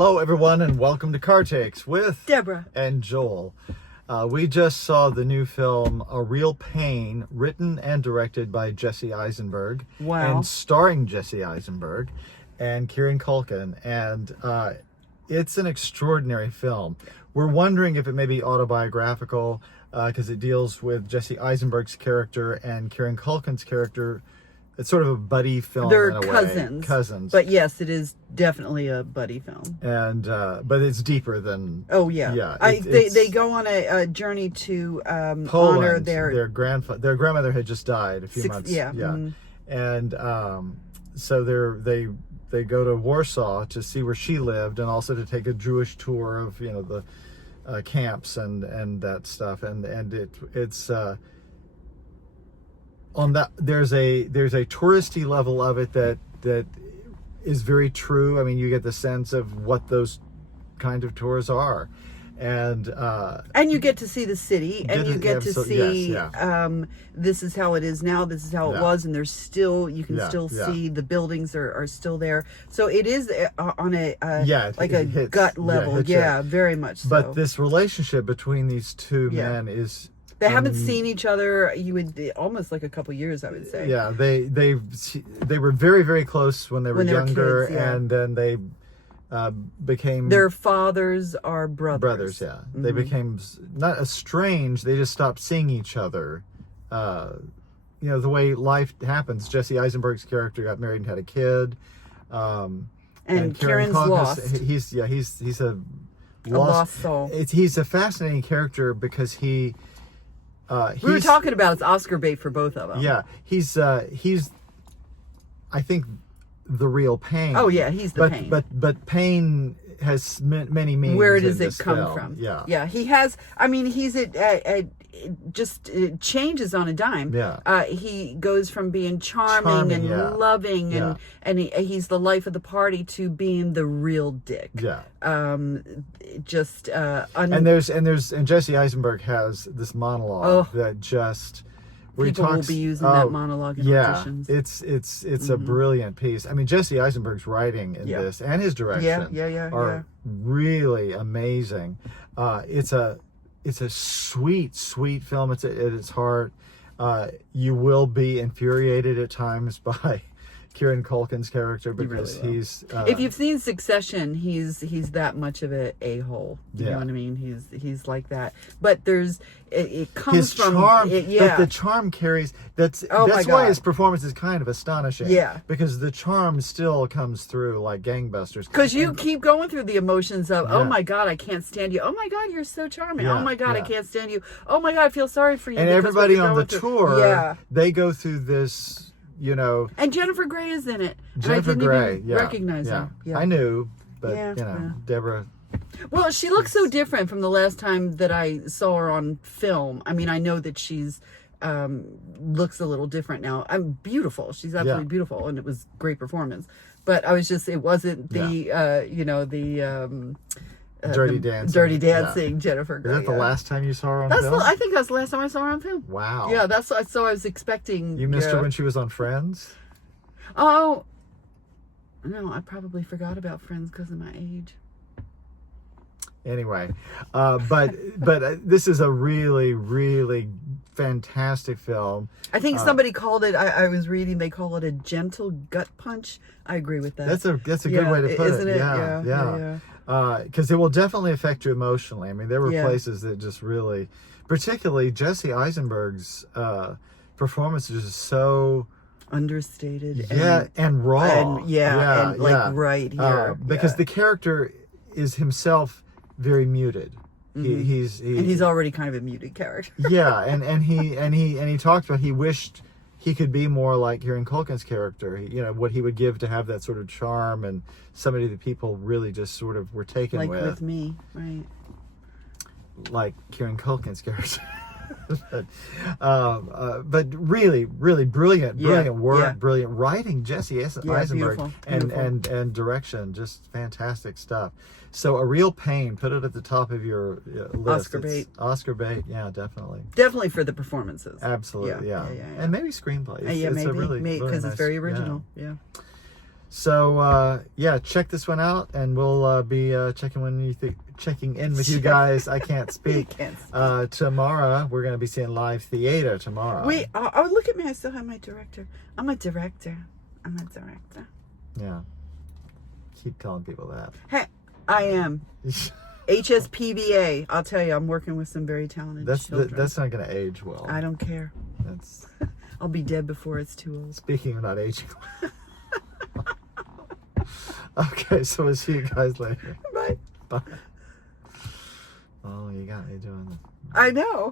Hello, everyone, and welcome to Car Takes with Deborah and Joel. We just saw the new film A Real Pain, written and directed by Jesse Eisenberg. Wow. And starring Jesse Eisenberg and Kieran Culkin. And it's an extraordinary film. We're wondering if it may be autobiographical because it deals with Jesse Eisenberg's character and Kieran Culkin's character. It's sort of a buddy film. They're in a cousins. Way. Cousins. But yes, it is definitely a buddy film. And but it's deeper than. Oh yeah. Yeah. They go on a journey to Poland, honor their grandmother had just died a few months. Yeah. Yeah. Mm-hmm. And so they go to Warsaw to see where she lived, and also to take a Jewish tour of the camps and that stuff. And it's. On that, there's a touristy level of it that is very true. I mean, you get the sense of what those kind of tours are, and you get to see the city, and you get to see this is how it is now, this is how it was, and there's still see the buildings are still there. So it is on a gut level, very much so. But this relationship between these two men is. They haven't seen each other. You would almost like a couple years, I would say. Yeah, they were very, very close when they were younger, kids, yeah. and then they became. Their fathers are brothers. Brothers, yeah. Mm-hmm. They became not estranged. They just stopped seeing each other. The way life happens. Jesse Eisenberg's character got married and had a kid. And Kieran's lost. He's a lost soul. He's a fascinating character because he. We were talking about it's Oscar bait for both of them. Yeah, he's I think the real pain. Oh yeah, he's the pain. But pain has many meanings. Where does it come from? Yeah. He has. I mean, he's it changes on a dime. Yeah. He goes from being charming and loving and he's the life of the party to being the real dick. Yeah. And Jesse Eisenberg has this monologue that just where people he talks, will be using that monologue in auditions. It's a brilliant piece. I mean, Jesse Eisenberg's writing in this and his direction are really amazing. It's a sweet film. It's at its heart. You will be infuriated at times by Kieran Culkin's character because he's. If you've seen Succession, he's that much of a hole. You know what I mean? He's like that. But it comes his from charm. But the charm carries. That's why his performance is kind of astonishing. Yeah. Because the charm still comes through like gangbusters. Because you keep going through the emotions of, oh my God, I can't stand you. Oh my God, you're so charming. Oh my God, I can't stand you. Oh my God, I feel sorry for you. And everybody on the tour, they go through this. And Jennifer Grey is in it. Jennifer Grey, recognize her. Yeah. I knew, but Deborah. Well, she looks so different from the last time that I saw her on film. I mean, I know that she's looks a little different now. I'm beautiful. She's absolutely beautiful, and it was great performance. But I was just, it wasn't the Dirty Dancing, Jennifer Grey. Is that the last time you saw her on film? I think that's the last time I saw her on film. Wow. Yeah, so I was expecting. You missed her when she was on Friends? Oh, no, I probably forgot about Friends because of my age. Anyway, but this is a really, really fantastic film. I think somebody called it. I was reading. They call it a gentle gut punch. I agree with that. That's a good way to put isn't it? Yeah. Because it will definitely affect you emotionally. I mean, there were places that just really, particularly Jesse Eisenberg's performance is just so understated. And raw. Right here. Because the character is himself very muted. Mm-hmm. He's already kind of a muted character. and he talked about he wished he could be more like Kieran Culkin's character. What he would give to have that sort of charm and somebody that people really just sort of were taken with me, right? Like Kieran Culkin's character. but really, really brilliant work, brilliant writing. Jesse Eisenberg, beautiful. And direction, just fantastic stuff. So A Real Pain, put it at the top of your list. Oscar bait, yeah, definitely. Definitely for the performances. Absolutely, yeah. And maybe screenplays. Maybe because it's very original. Yeah. So yeah, check this one out, and we'll be checking in with you guys. I can't speak. Tomorrow we're going to be seeing live theater tomorrow. Wait, oh, look at me! I still have my director. I'm a director. Yeah. Keep telling people that. Hey, I am. HSPVA. I'll tell you, I'm working with some very talented children. That's not going to age well. I don't care. I'll be dead before it's too old. Speaking of not aging well. Okay, so we'll see you guys later. Bye. Bye. Oh, you got me doing this. I know.